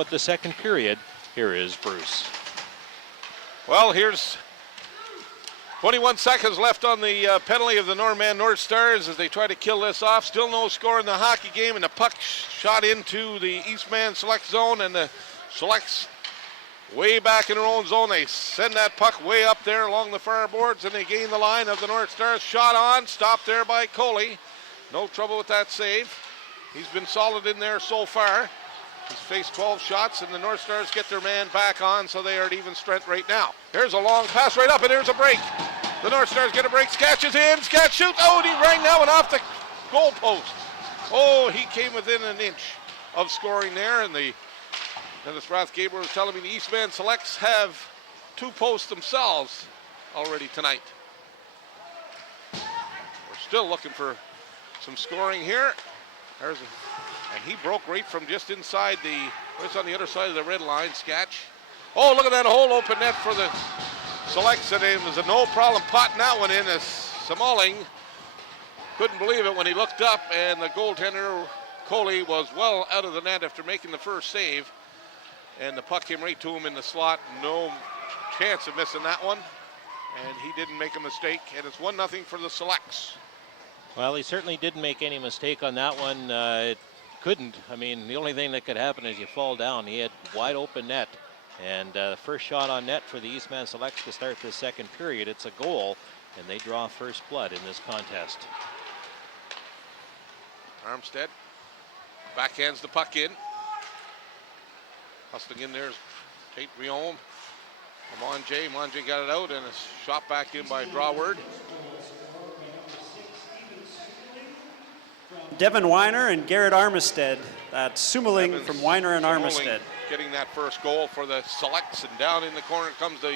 go at the second period. Here is Bruce. Well, here's 21 seconds left on the penalty of the Northstars as they try to kill this off. Still no score in the hockey game, and the puck shot into the Eastman select zone, and the selects way back in their own zone. They send that puck way up there along the far boards, and they gain the line of the Northstars. Shot on, stopped there by Coley. No trouble with that save. He's been solid in there so far. He's faced 12 shots, and the Northstars get their man back on, so they are at even strength right now. Here's a long pass right up, and there's a break. The Northstars get a break. Sketch is in. Sketch shoots. Oh, and he rang that one off the goal post. Oh, he came within an inch of scoring there, and Dennis Rath-Gabriel was telling me the Eastman Selects have 2 posts themselves already tonight. We're still looking for some scoring here. And he broke right from just inside it's on the other side of the red line, Sketch. Oh, look at that whole open net for the Selects, and it was a no problem potting that one in as Smalling couldn't believe it when he looked up, and the goaltender, Coley, was well out of the net after making the first save, and the puck came right to him in the slot. No chance of missing that one, and he didn't make a mistake, and it's 1-0 for the Selects. Well, he certainly didn't make any mistake on that one. It couldn't. I mean, the only thing that could happen is you fall down. He had wide open net, and the first shot on net for the Eastman Selects to start this second period. It's a goal, and they draw first blood in this contest. Armstead backhands the puck in. Hustling in there's Tate Riom. Monjay got it out, and a shot back in by Drawward. Devin Weiner and Garrett Armistead. That's Sumeling from Weiner and Armistead. Getting that first goal for the Selects, and down in the corner comes the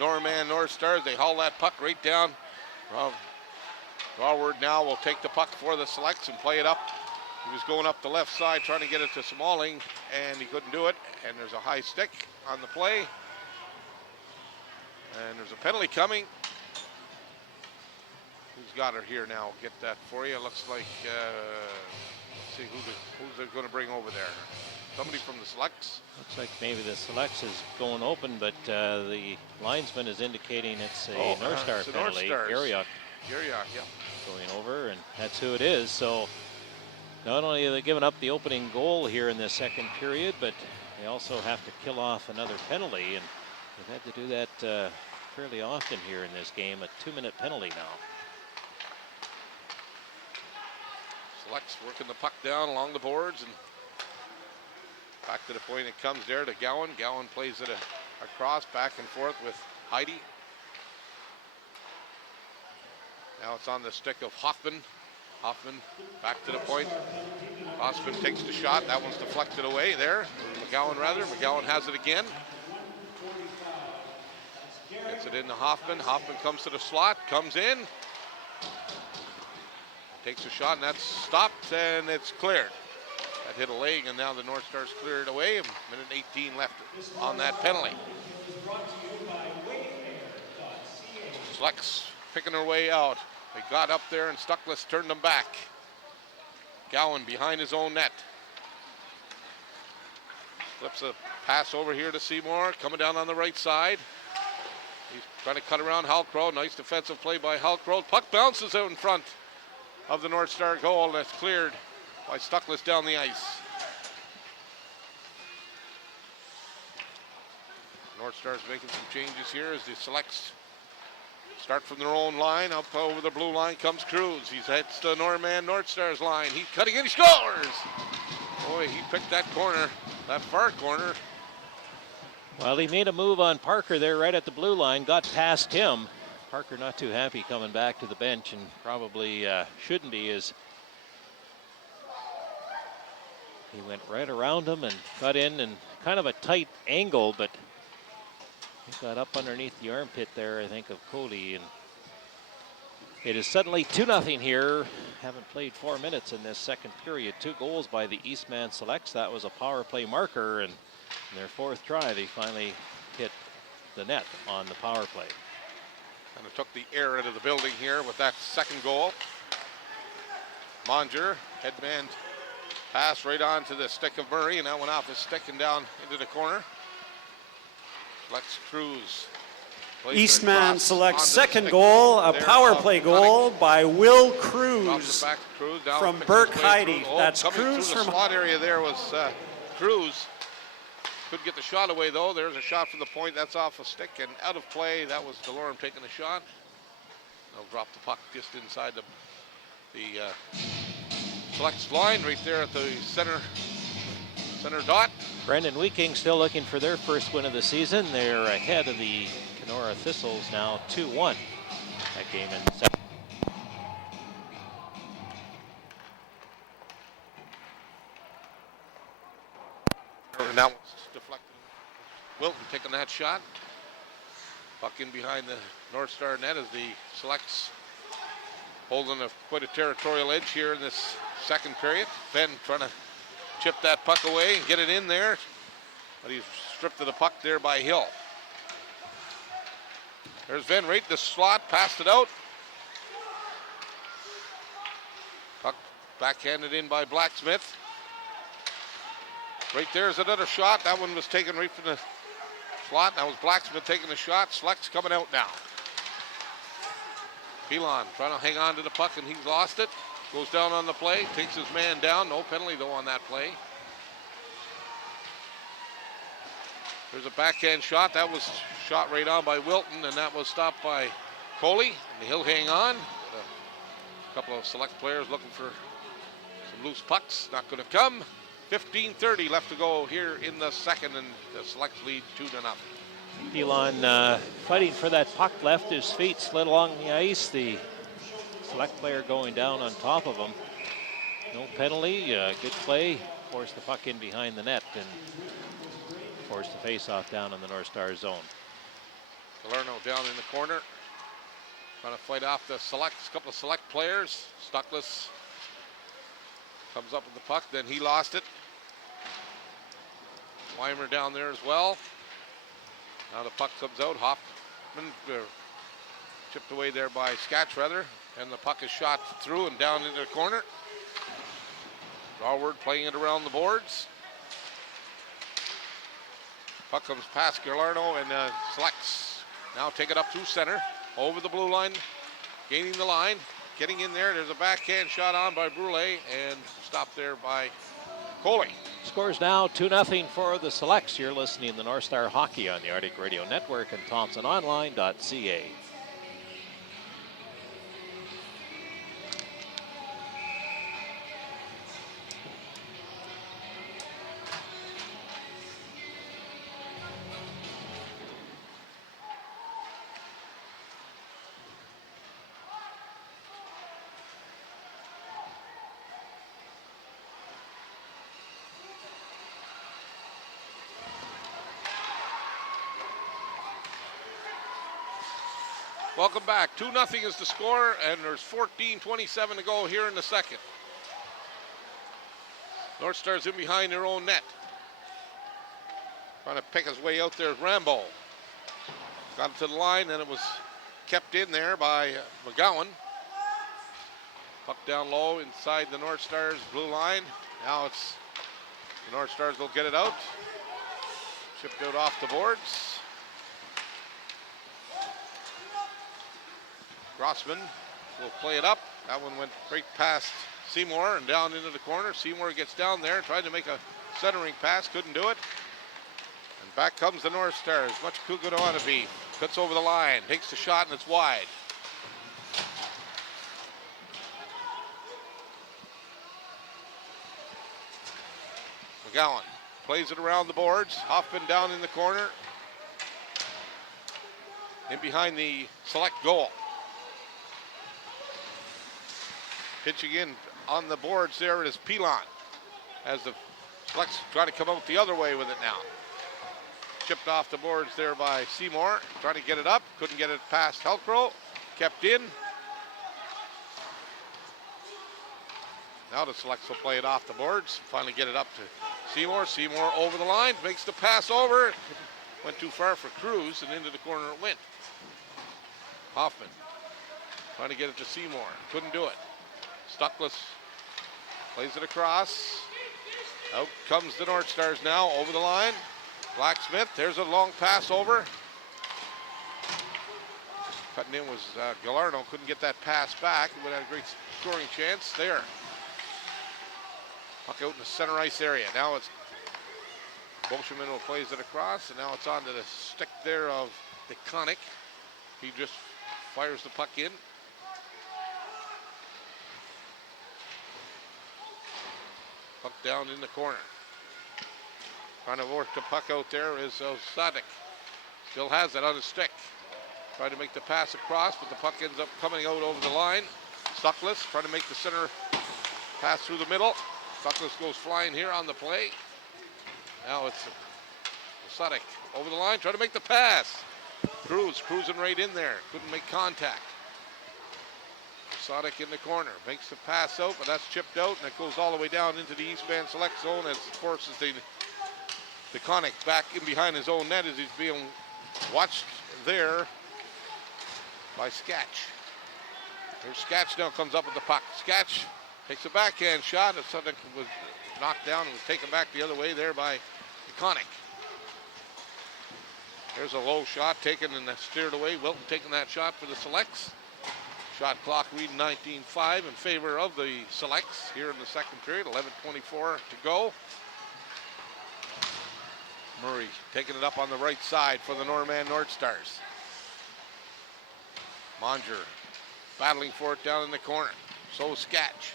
Northstars. They haul that puck right down. Drawward now will take the puck for the Selects and play it up. He was going up the left side trying to get it to Smalling, and he couldn't do it. And there's a high stick on the play. And there's a penalty coming. Who's got her here now? Get that for you. Looks like, let's see who's they're going to bring over there. Somebody from the Selects. Looks like maybe the Selects is going open, but the linesman is indicating it's a Northstar penalty. Garriock, yeah. Going over, and that's who it is. So not only are they giving up the opening goal here in the second period, but they also have to kill off another penalty, and they've had to do that fairly often here in this game. A 2-minute penalty now. Selects working the puck down along the boards, and back to the point it comes there to Gowan. Gowan plays it across, back and forth with Heidi. Now it's on the stick of Hoffman. Hoffman back to the point. Hoffman takes the shot. That one's deflected away there. McGowan rather. McGowan has it again. Gets it into Hoffman. Hoffman comes to the slot, comes in. Takes a shot, and that's stopped, and it's cleared. That hit a leg, and now the Northstars cleared it away. A minute 18 left on that penalty. Selects picking her way out. They got up there, and Stuckless turned them back. Gowan behind his own net. Flips a pass over here to Seymour, coming down on the right side. He's trying to cut around Halkrow. Nice defensive play by Halkrow. Puck bounces out in front of the Northstar goal, and that's cleared by Stuckless down the ice. Northstars making some changes here as the Selects start from their own line. Up over the blue line comes Cruz. He hits the Northstars line. He's cutting in, he scores! Boy, he picked that corner, that far corner. Well, he made a move on Parker there right at the blue line, got past him. Parker not too happy coming back to the bench, and probably shouldn't be, as he went right around him and got in kind of a tight angle, but he got up underneath the armpit there, I think, of Cody, and it is suddenly 2-0 here. Haven't played 4 minutes in this second period. 2 goals by the Eastman Selects. That was a power play marker, and in their 4th try, they finally hit the net on the power play. Kind of took the air out of the building here with that second goal. Monger, headman Pass right on to the stick of Murray, and that went off his stick and down into the corner. Lex Cruz. Eastman selects second goal, a power play goal by Will Cruz from Burke Heidi. That's Cruz from the slot area. There was Cruz. Couldn't get the shot away though. There's a shot from the point. That's off a stick and out of play. That was DeLorme taking the shot. They'll drop the puck just inside the Selects line right there at the center dot. Brendan Weeking still looking for their first win of the season. They're ahead of the Kenora Thistles now 2-1. That game in second. And that was deflected. Wilton taking that shot. Puck in behind the North Star net as the Selects holding quite a territorial edge here in this second period. Fenn trying to chip that puck away and get it in there, but he's stripped of the puck there by Hill. There's Venn right in the slot, passed it out. Puck backhanded in by Blacksmith. Right there's another shot. That one was taken right from the slot. That was Blacksmith taking the shot. Sleck's coming out now. Pilon trying to hang on to the puck and he's lost it. Goes down on the play, takes his man down. No penalty though on that play. There's a backhand shot. That was shot right on by Wilton and that was stopped by Coley. And he'll hang on. A couple of Select players looking for some loose pucks. Not going to come. 15:30 left to go here in the second and the Selects lead 2-0. Pilon fighting for that puck, left his feet, slid along the ice. The Select player going down on top of him. No penalty, good play. Forced the puck in behind the net and forced the face-off down in the North Star zone. Salerno down in the corner. Trying to fight off the Selects, couple of Select players. Stuckless comes up with the puck, then he lost it. Weimer down there as well. Now the puck comes out. Hoffman chipped away there by Scatchrather. And the puck is shot through and down into the corner. Raward playing it around the boards. Puck comes past Galarno and Selects. Now take it up through center. Over the blue line. Gaining the line. Getting in there. There's a backhand shot on by Brule and stopped there by Coley. Scores now 2-0 for the Selects. You're listening to the North Star Hockey on the Arctic Radio Network and ThompsonOnline.ca. Welcome back. 2-0 is the score, and there's 14:27 to go here in the second. North Star's in behind their own net. Trying to pick his way out there is Rambo. Got to the line, and it was kept in there by McGowan. Puck down low inside the North Stars blue line. Now it's the North Stars will get it out. Chipped out off the boards. Grossman will play it up. That one went right past Seymour and down into the corner. Seymour gets down there, tried to make a centering pass, couldn't do it. And back comes the North Stars. Much Cougar ought to be. Cuts over the line, takes the shot, and it's wide. McGowan plays it around the boards. Hoffman down in the corner. In behind the Select goal. Pitching in on the boards there is Pilon. As the Selects try to come out the other way with it now. Chipped off the boards there by Seymour. Trying to get it up. Couldn't get it past Helcro. Kept in. Now the Selects will play it off the boards. Finally get it up to Seymour. Seymour over the line. Makes the pass over. Went too far for Cruz and into the corner it went. Hoffman trying to get it to Seymour. Couldn't do it. Stuckless plays it across. Out comes the Northstars now over the line. Blacksmith, there's a long pass over. Cutting in was Gallardo, couldn't get that pass back. He would have had a great scoring chance there. Puck out in the center ice area. Now it's Boschman who plays it across, and now it's onto the stick there of DeConnick. He just fires the puck in. Puck down in the corner. Trying to work the puck out there is Sadik. Still has it on his stick. Trying to make the pass across, but the puck ends up coming out over the line. Stuckless trying to make the center pass through the middle. Stuckless goes flying here on the play. Now it's Sadik over the line, trying to make the pass. Cruz cruising right in there. Couldn't make contact. Sadik in the corner. Makes the pass out, but that's chipped out, and it goes all the way down into the Eastman select zone as it forces the Connick back in behind his own net as he's being watched there by Sketch. Here's Sketch now comes up with the puck. Sketch takes a backhand shot, and Sadik was knocked down and was taken back the other way there by Connick. There's a low shot taken and steered away. Wilton taking that shot for the Selects. Shot clock reading 19-5 in favor of the Selects here in the second period. 11:24 to go. Murray taking it up on the right side for the Norman Northstars. Monger battling for it down in the corner. So is Sketch.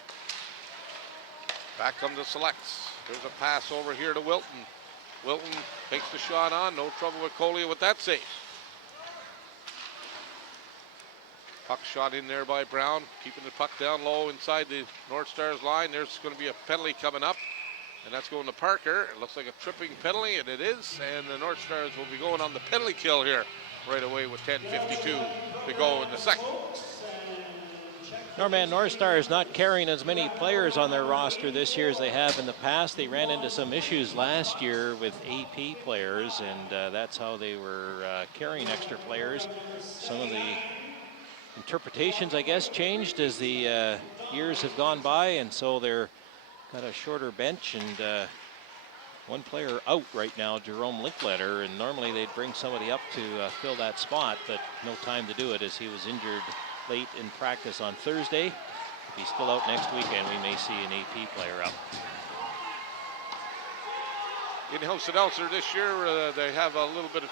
Back come the Selects. There's a pass over here to Wilton. Wilton takes the shot on. No trouble with Collier with that save. Puck shot in there by Brown. Keeping the puck down low inside the Northstars line. There's going to be a penalty coming up. And that's going to Parker. It looks like a tripping penalty, and it is. And the Northstars will be going on the penalty kill here right away with 10:52 to go in the second. Norman Northstars not carrying as many players on their roster this year as they have in the past. They ran into some issues last year with AP players, and that's how they were carrying extra players. Some of the interpretations, I guess, changed as the years have gone by, and so they're got a shorter bench, and one player out right now, Jerome Linkletter, and normally they'd bring somebody up to fill that spot, but no time to do it as he was injured late in practice on Thursday. If he's still out next weekend, we may see an AP player up. In-house announcer this year, they have a little bit of,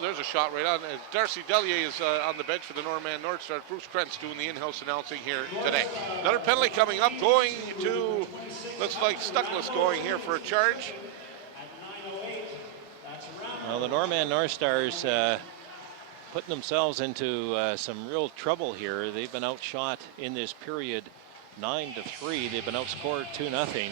there's a shot right on. Darcy Dellier is on the bench for the Norman Northstars. Bruce Krentz doing the in-house announcing here today. Another penalty coming up, going to, looks like Stuckless going here for a charge. Well, the Norman Northstars putting themselves into some real trouble here. They've been outshot in this period 9-3. They've been outscored 2-0.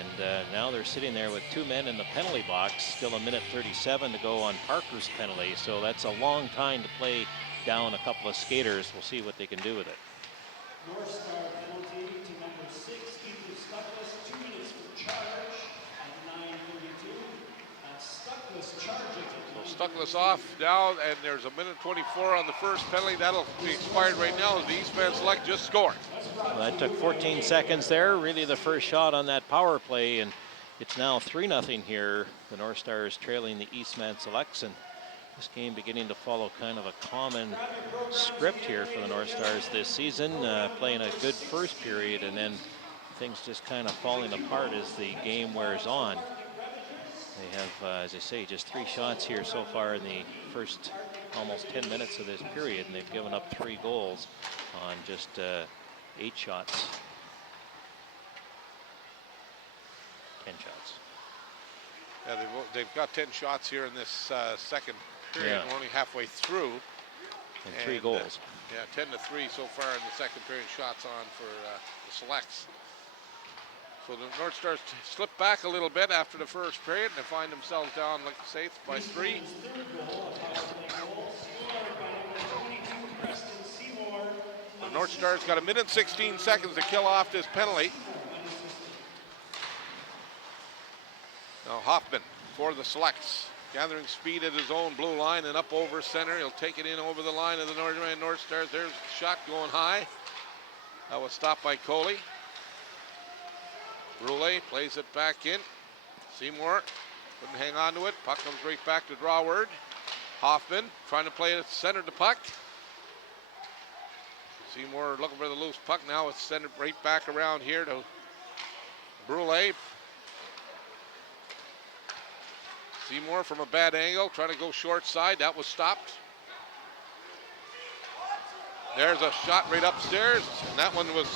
And now they're sitting there with two men in the penalty box. Still a minute 37 to go on Parker's penalty. So that's a long time to play down a couple of skaters. We'll see what they can do with it. North Star penalty to number 6, Ethan Stuckless, 2 minutes for charge at 9:32. Stuckless charging. So Stuckless off now, and there's a minute 24 on the first penalty. That'll be expired right now as the Eastman Select just scored. Well, that took 14 seconds there. Really the first shot on that power play, and it's now 3-0 here. The Northstars trailing the Eastman Selects, and this game beginning to follow kind of a common script here for the Northstars this season, playing a good first period and then things just kind of falling apart as the game wears on. They have, as I say, just 3 shots here so far in the first almost 10 minutes of this period, and they've given up 3 goals on just 8 shots. 10 shots. Yeah, they've got 10 shots here in this second period. Yeah. We're only halfway through. And 3 goals. 10-3 so far in the second period. Shots on for the Selects. So the Northstars slip back a little bit after the first period, and they find themselves down, like I say, by 3. The Northstars got a minute 16 seconds to kill off this penalty. Now Hoffman for the Selects, gathering speed at his own blue line and up over center. He'll take it in over the line of the Northern Northstars. There's a shot going high. That was stopped by Coley. Brule plays it back in. Seymour couldn't hang on to it. Puck comes right back to Drawward. Hoffman trying to play it center to puck. Seymour looking for the loose puck. Now it's sent right back around here to Brule. Seymour from a bad angle trying to go short side. That was stopped. There's a shot right upstairs, and that one was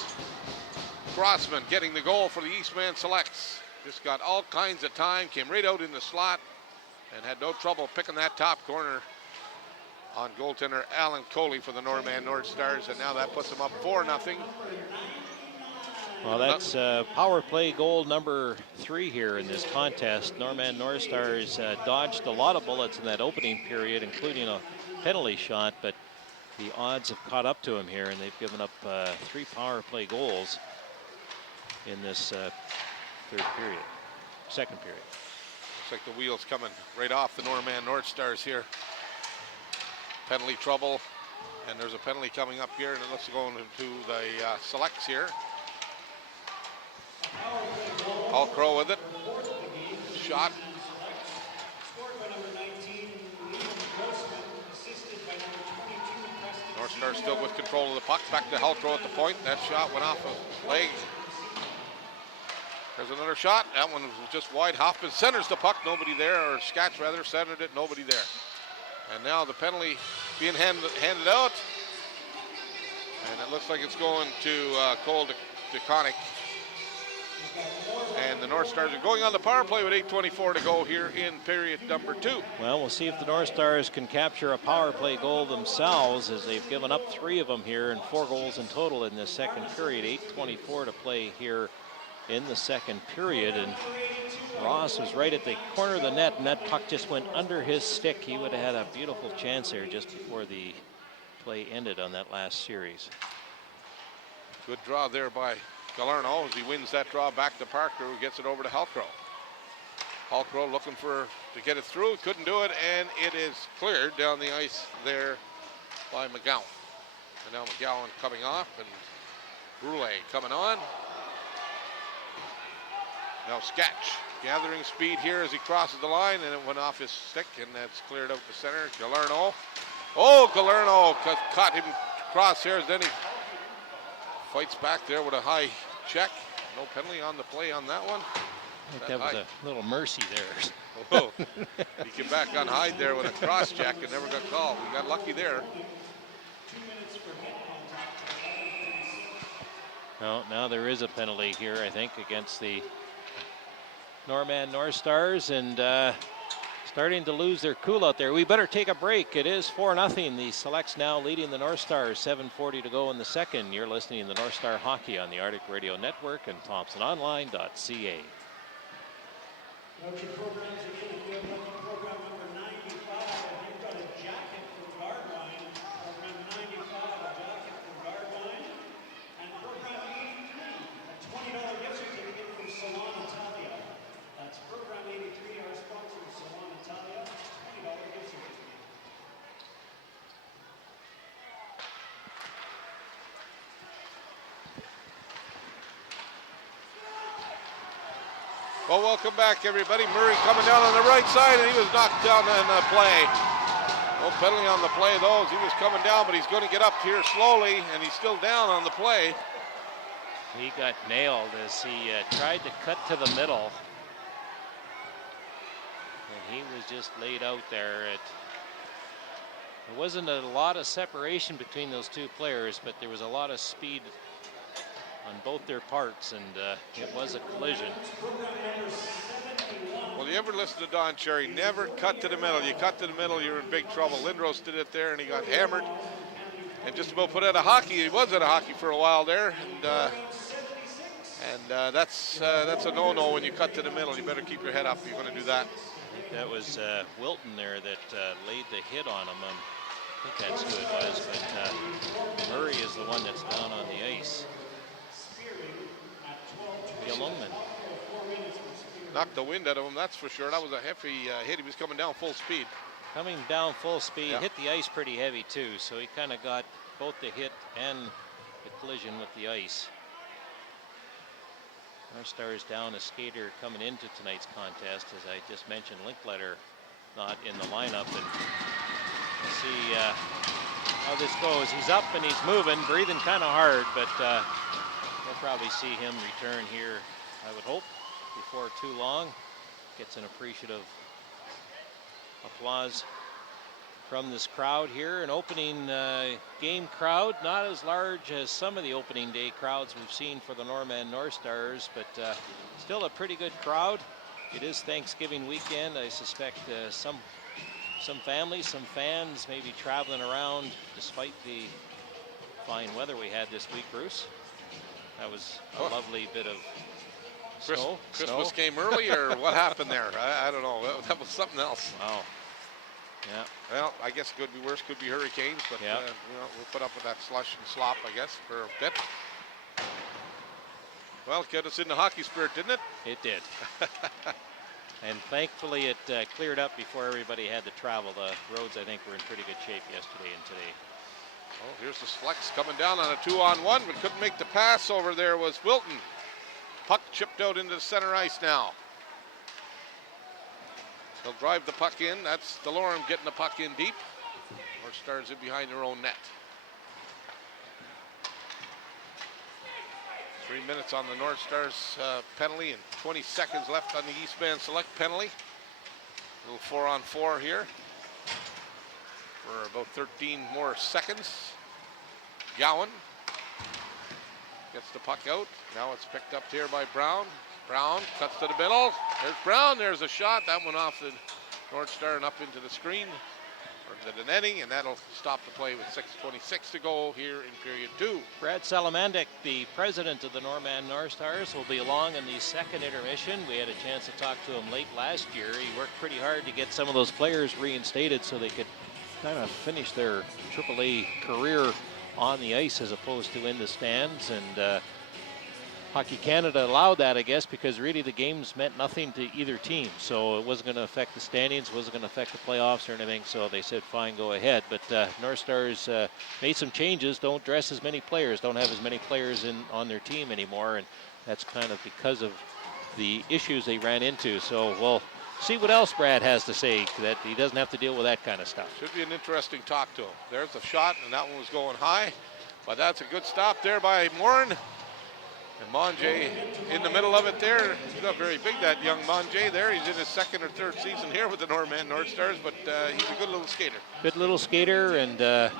Crossman getting the goal for the Eastman Selects. Just got all kinds of time, came right out in the slot, and had no trouble picking that top corner on goaltender Alan Coley for the Norman Northstars, and now that puts them up 4-0. Well, that's power play goal number 3 here in this contest. Norman Northstars dodged a lot of bullets in that opening period, including a penalty shot, but the odds have caught up to him here, and they've given up 3 power play goals in this second period. Looks like the wheels coming right off the Norman Northstars here. Penalty trouble, and there's a penalty coming up here, and it looks going into the Selects here. Paul Crow with it. Shot. Northstars still with control of the puck. Back to Halcrow at the point. That shot went off a leg. There's another shot. That one was just wide. Hoffman centers the puck. Nobody there, or Scatch rather, centered it. Nobody there. And now the penalty being handed out. And it looks like it's going to Cole DeConnick. And the Northstars are going on the power play with 8:24 to go here in period number 2. Well, we'll see if the Northstars can capture a power play goal themselves, as they've given up 3 of them here and 4 goals in total in this second period. 8:24 to play here in the second period, and Ross was right at the corner of the net, and that puck just went under his stick. He would have had a beautiful chance there just before the play ended on that last series. Good draw there by Galerno as he wins that draw back to Parker, who gets it over to Halcrow. Halcrow looking to get it through, couldn't do it, and it is cleared down the ice there by McGowan. And now McGowan coming off, and Brule coming on. Now Scatch gathering speed here as he crosses the line, and it went off his stick, and that's cleared out the center. Galerno. Oh, Galerno caught him crosshairs, then he fights back there with a high check. No penalty on the play on that one. I think that was a little mercy there. Oh, he came back on Hyde there with a cross check and never got called. We got lucky there. Well, now there is a penalty here, I think, against the Norman Northstars, and starting to lose their cool out there. We better take a break. It is 4-0. The Selects now leading the Northstars. 7:40 to go in the second. You're listening to the Northstar Hockey on the Arctic Radio Network and ThompsonOnline.ca. Welcome programs again. We have program number 95, and they've got a jacket from Gardline. Program 95, a jacket from Gardline. And program 83, a $20 gift certificate from Salon Italia. That's program 83, our sponsor, Salon Italia, $20 gift certificate. Well, welcome back, everybody. Murray coming down on the right side, and he was knocked down in the play. No penalty on the play, though, as he was coming down, but he's going to get up here slowly, and he's still down on the play. He got nailed as he tried to cut to the middle. And he was just laid out there. There wasn't a lot of separation between those two players, but there was a lot of speed on both their parts, and it was a collision. Well, you ever listen to Don Cherry? Never cut to the middle. You cut to the middle, you're in big trouble. Lindros did it there, and he got hammered and just about put out of hockey. He was out of hockey for a while there, and that's a no-no when you cut to the middle. You better keep your head up if you're going to do that. I think that was Wilton there that laid the hit on him. I think that's who it was, but Murray is the one that's down on the ice. Youngman knocked the wind out of him, that's for sure. That was a heavy hit. He was coming down full speed. Coming down full speed, Yeah. hit the ice pretty heavy too, so he kind of got both the hit and the collision with the ice. Northstars down a skater coming into tonight's contest. As I just mentioned, Linkletter not in the lineup. And we'll see how this goes. He's up and he's moving, breathing kind of hard, but we'll probably see him return here, I would hope, before too long. Gets an appreciative applause from this crowd here. An opening game crowd, not as large as some of the opening day crowds we've seen for the Norman Northstars, but still a pretty good crowd. It is Thanksgiving weekend. I suspect some families, some fans may be traveling around despite the fine weather we had this week, Bruce. That was a lovely bit of snow. Christmas came early, or what happened there? I don't know. That was something else. Wow. Yeah. Well, I guess it could be worse. Could be hurricanes, but Yep. We'll put up with that slush and slop, I guess, for a bit. Well, it got us into hockey spirit, didn't it? It did. And thankfully it cleared up before everybody had to travel. The roads, I think, were in pretty good shape yesterday and today. Well, here's the Selects coming down on a 2-on-1, but couldn't make the pass. Over there was Wilton. Puck chipped out into the center ice now. They'll drive the puck in. That's DeLorme getting the puck in deep. Northstars in behind their own net. 3 minutes on the Northstars penalty and 20 seconds left on the Eastman Select penalty. A little 4-on-4 here for about 13 more seconds. Gowan gets the puck out. Now it's picked up here by Brown. Brown cuts to the middle. There's Brown. There's a shot. That went off the North Star and up into the screen, or into the netting, and that'll stop the play with 6:26 to go here in period 2. Brad Salamandic, the president of the Norman Northstars, will be along in the second intermission. We had a chance to talk to him late last year. He worked pretty hard to get some of those players reinstated so they could kind of finish their AAA career on the ice as opposed to in the stands. And Hockey Canada allowed that, I guess, because really the games meant nothing to either team. So it wasn't going to affect the standings, wasn't going to affect the playoffs or anything. So they said, fine, go ahead. But Northstars made some changes. Don't dress as many players, don't have as many players on their team anymore. And that's kind of because of the issues they ran into. So we'll see what else Brad has to say, that he doesn't have to deal with that kind of stuff. Should be an interesting talk to him. There's a shot, and that one was going high. But that's a good stop there by Morin. And Monjay in the middle of it there. He's not very big, that young Monjay there. He's in his second or third season here with the Norman Northstars, but he's a good little skater. Good little skater and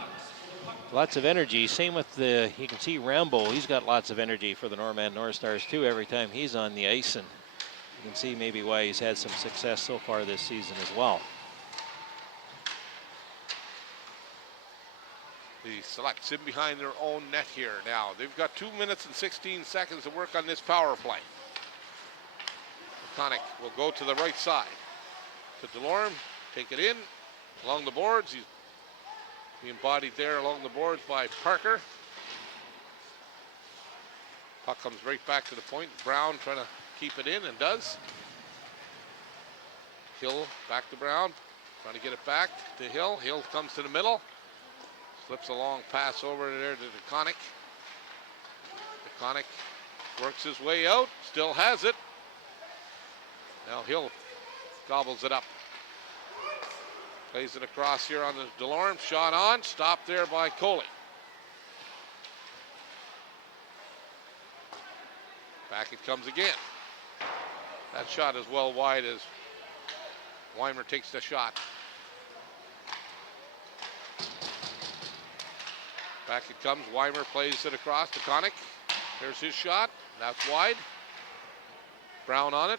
lots of energy. Same with you can see Rambo. He's got lots of energy for the Norman Northstars too every time he's on the ice. And you can see maybe why he's had some success so far this season as well. The Selects in behind their own net here now. They've got 2 minutes and 16 seconds to work on this power play. Conic will go to the right side. To DeLorme, take it in along the boards. He's being bodied there along the boards by Parker. Puck comes right back to the point. Brown trying to keep it in and does. Hill back to Brown, trying to get it back to Hill. Hill comes to the middle. Slips a long pass over there to DeConnick. DeConnick works his way out, still has it. Now Hill gobbles it up. Plays it across here on the DeLorme. Shot on, stopped there by Coley. Back it comes again. That shot is well wide as Weimer takes the shot. Back it comes. Weimer plays it across to Connick. There's his shot. That's wide. Brown on it.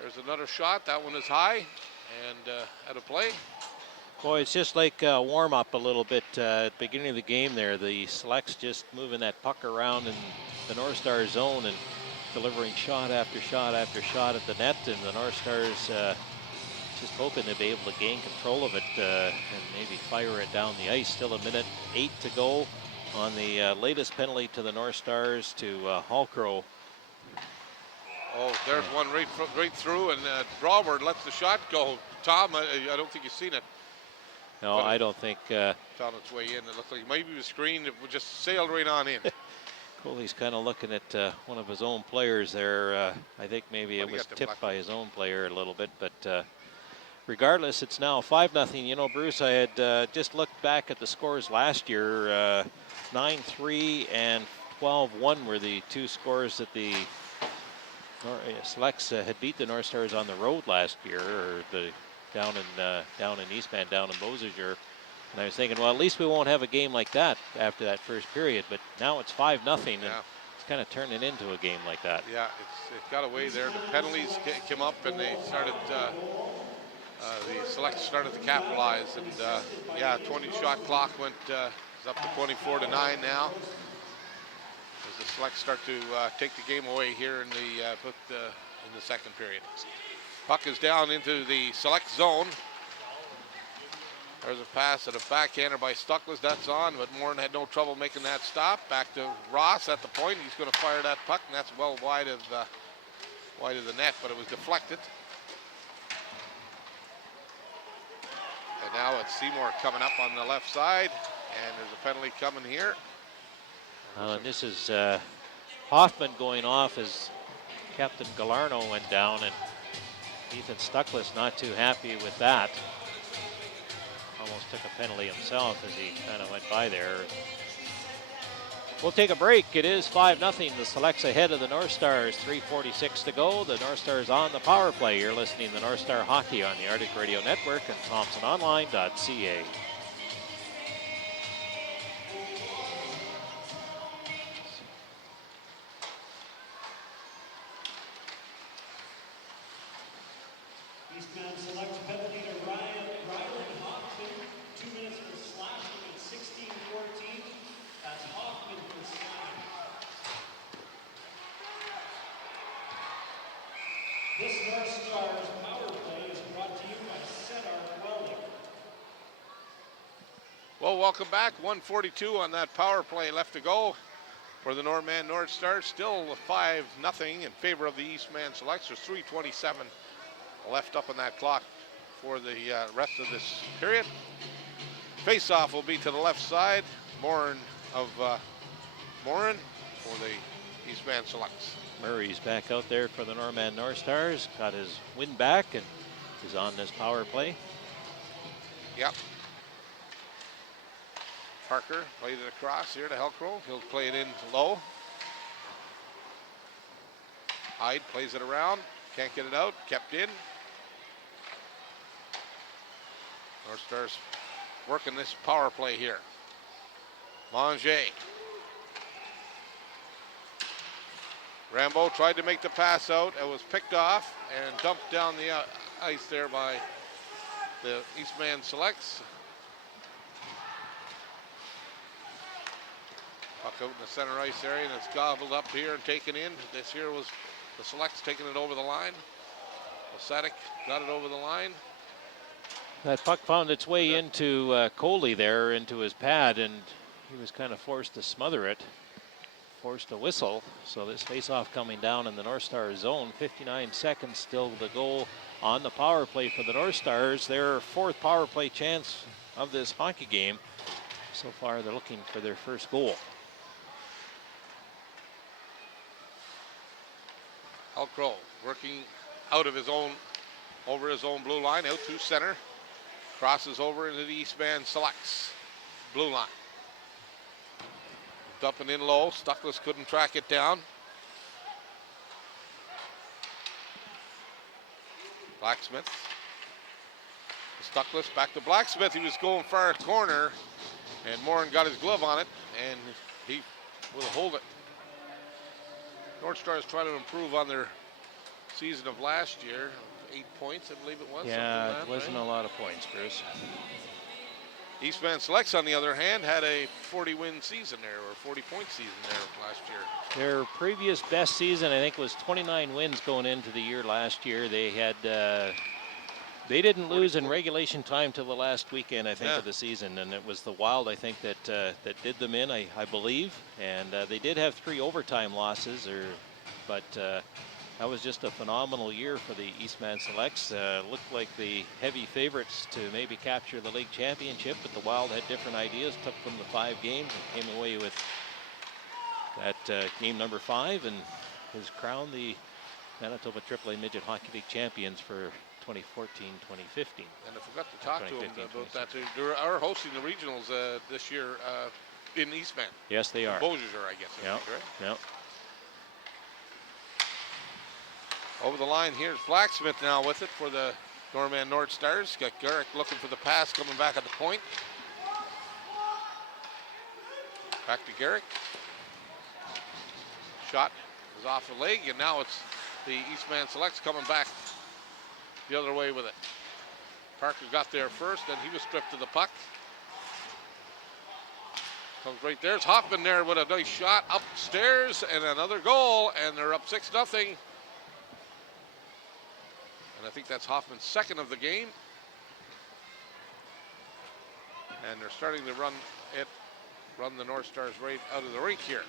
There's another shot. That one is high and out of play. Boy, it's just like warm up a little bit at the beginning of the game there. The Selects just moving that puck around in the Northstar zone and delivering shot after shot after shot at the net. And the Northstars just hoping to be able to gain control of it and maybe fire it down the ice. Still a minute 8 to go on the latest penalty to the Northstars to Hallcrow. Oh, there's one right through, and Drawford lets the shot go. Tom, I don't think you've seen it. No, I don't think. It's on its way in. It looks like maybe the screen it just sailed right on in. Coley's kind of looking at one of his own players there. I think maybe it was tipped by his own player a little bit, but regardless, it's now 5-0. You know, Bruce, I had just looked back at the scores last year. 9-3 and 12-1 were the two scores that the Selects had beat the Northstars on the road last year, or down in Eastman, down in Beausejour. And I was thinking, well, at least we won't have a game like that after that first period. But now it's 5-0, and it's kind of turning into a game like that. Yeah, it got away there. The penalties came up, and they started. The Selects started to capitalize, and 20-shot clock went is up to 24-9 now. As the Selects start to take the game away here in the second period. Puck is down into the Select zone. There's a pass at a backhander by Stuckless. That's on, but Morin had no trouble making that stop. Back to Ross at the point. He's going to fire that puck, and that's well wide of the net, but it was deflected. And now it's Seymour coming up on the left side, and there's a penalty coming here. And this is Hoffman going off as Captain Galarno went down, and Ethan Stuckless not too happy with that. Almost took a penalty himself as he kind of went by there. We'll take a break. It is 5-0. The Selects ahead of the Northstars. 3:46 to go. The Northstars on the power play. You're listening to Northstar Hockey on the Arctic Radio Network and ThompsonOnline.ca. Eastman selects penalty to Riley Hoffman. 2 minutes for slashing at 16-14. That's Hoffman for slashing. This Northstars power play is brought to you by Cedar Welding. Well, welcome back. 1:42 on that power play left to go for the Norman Northstars. Still 5-0 in favor of the Eastman Selects. There's 3:27 left up on that clock for the rest of this period. Face-off will be to the left side. Morin for the Eastman Selects. Murray's back out there for the Norman Northstars. Got his win back and is on this power play. Yep. Parker plays it across here to Helcrow. He'll play it in low. Hyde plays it around. Can't get it out. Kept in. Northstars working this power play here. Manger. Rambo tried to make the pass out. It was picked off and dumped down the ice there by the Eastman Selects. Puck out in the center ice area, and it's gobbled up here and taken in. This here was the Selects taking it over the line. Osadik got it over the line. That puck found its way into Coley there, into his pad, and he was kind of forced to smother it, forced to whistle. So this face-off coming down in the Northstars zone. 59 seconds still to go on the power play for the Northstars. Their fourth power play chance of this hockey game. So far, they're looking for their first goal. Helcrow working out of his own, over his own blue line, out to center. Crosses over into the Eastman Selects blue line. Dumping in low. Stuckless couldn't track it down. Blacksmith. Stuckless back to Blacksmith. He was going far corner, and Morin got his glove on it, and he will hold it. Northstars trying to improve on their season of last year. 8 points, I believe it was. Yeah, it wasn't a lot of points, Bruce. Eastman Selects, on the other hand, had a 40-win season there, or 40-point season there last year. Their previous best season, I think, was 29 wins going into the year last year. They had, they didn't lose in regulation time till the last weekend, I think, of the season, and it was the Wild, I think, that did them in, I believe. And they did have 3 overtime losses, but that was just a phenomenal year for the Eastman Selects. Looked like the heavy favorites to maybe capture the league championship, but the Wild had different ideas, took them to 5 games and came away with that game number 5 and has crowned the Manitoba AAA Midget Hockey League champions for 2014-2015. And I forgot to talk to them 2015, about that. They are hosting the regionals this year in Eastman. Yes, they are. Beausejour, I guess. Yeah. Right? Yeah. Over the line, here's Blacksmith now with it for the Norman Northstars. Got Garrick looking for the pass, coming back at the point. Back to Garrick. Shot is off the leg, and now it's the Eastman Selects coming back the other way with it. Parker got there first, then he was stripped to the puck. Comes right there. It's Hoffman there with a nice shot upstairs and another goal, and they're up 6-0. And I think that's Hoffman's second of the game. And they're starting to run the Northstars right out of the rink here.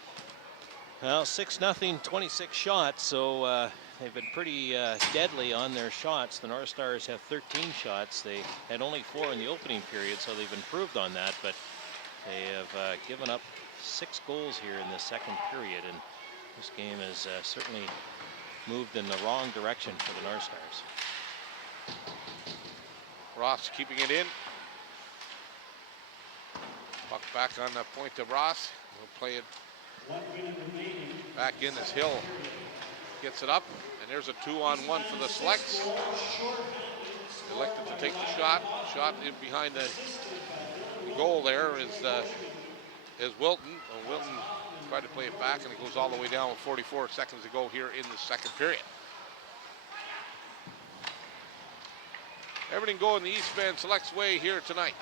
Well, 6-0, 26 shots, so they've been pretty deadly on their shots. The Northstars have 13 shots. They had only 4 in the opening period, so they've improved on that, but they have given up 6 goals here in the second period, and this game has certainly moved in the wrong direction for the Northstars. Ross keeping it in. Puck back on the point to Ross. We'll play it back in as Hill gets it up. And there's a 2-on-1 for the Selects. Elected to take the shot. Shot in behind the goal there is Wilton. Wilton tried to play it back, and it goes all the way down with 44 seconds to go here in the second period. Everything going the Eastman Selects way here tonight.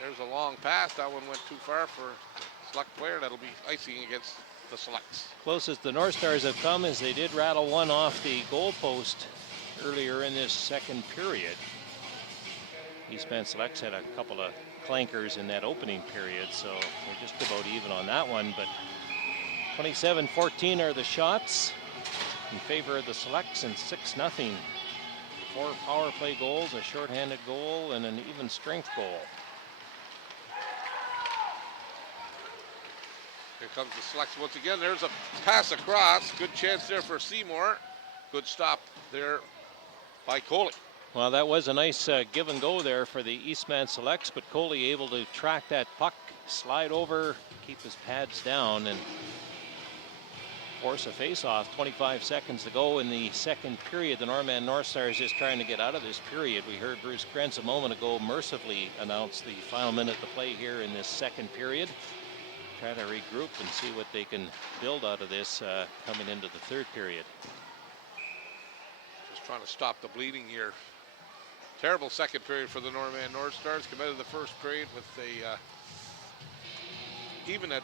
There's a long pass. That one went too far for a Select player. That'll be icing against the Selects. Closest the Northstars have come is they did rattle one off the goal post earlier in this second period. Eastman Selects had a couple of clankers in that opening period, so they're just about even on that one. But 27-14 are the shots in favor of the Selects, and 6-0. 4 power play goals, a shorthanded goal, and an even strength goal. Here comes the Selects once again. There's a pass across. Good chance there for Seymour. Good stop there by Coley. Well, that was a nice give and go there for the Eastman Selects, but Coley able to track that puck, slide over, keep his pads down, and force a face-off. 25 seconds to go in the second period. The Norman Northstars just trying to get out of this period. We heard Bruce Krentz a moment ago mercifully announce the final minute to play here in this second period. Try to regroup and see what they can build out of this coming into the third period. Just trying to stop the bleeding here. Terrible second period for the Norman Northstars. Come out of the first period with a even at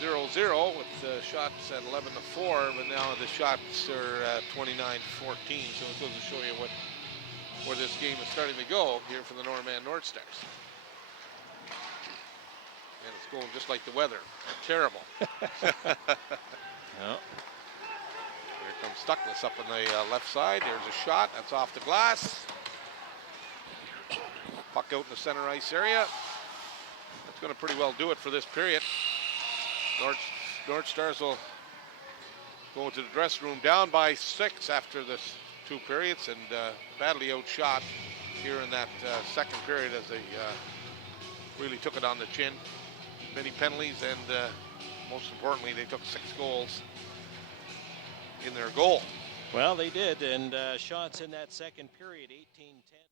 0-0 with the shots at 11-4, but now the shots are 29-14. So it goes to show you where this game is starting to go here for the Norman Northstars. And it's going just like the weather. Terrible. Yeah. Here comes Stuckness up on the left side. There's a shot. That's off the glass. Puck out in the center ice area. That's going to pretty well do it for this period. Northstars will go into the dressing room down by 6 after this 2 periods, and badly outshot here in that second period as they really took it on the chin. Many penalties, and most importantly, they took 6 goals in their goal. Well, they did, and shots in that second period, 18-10.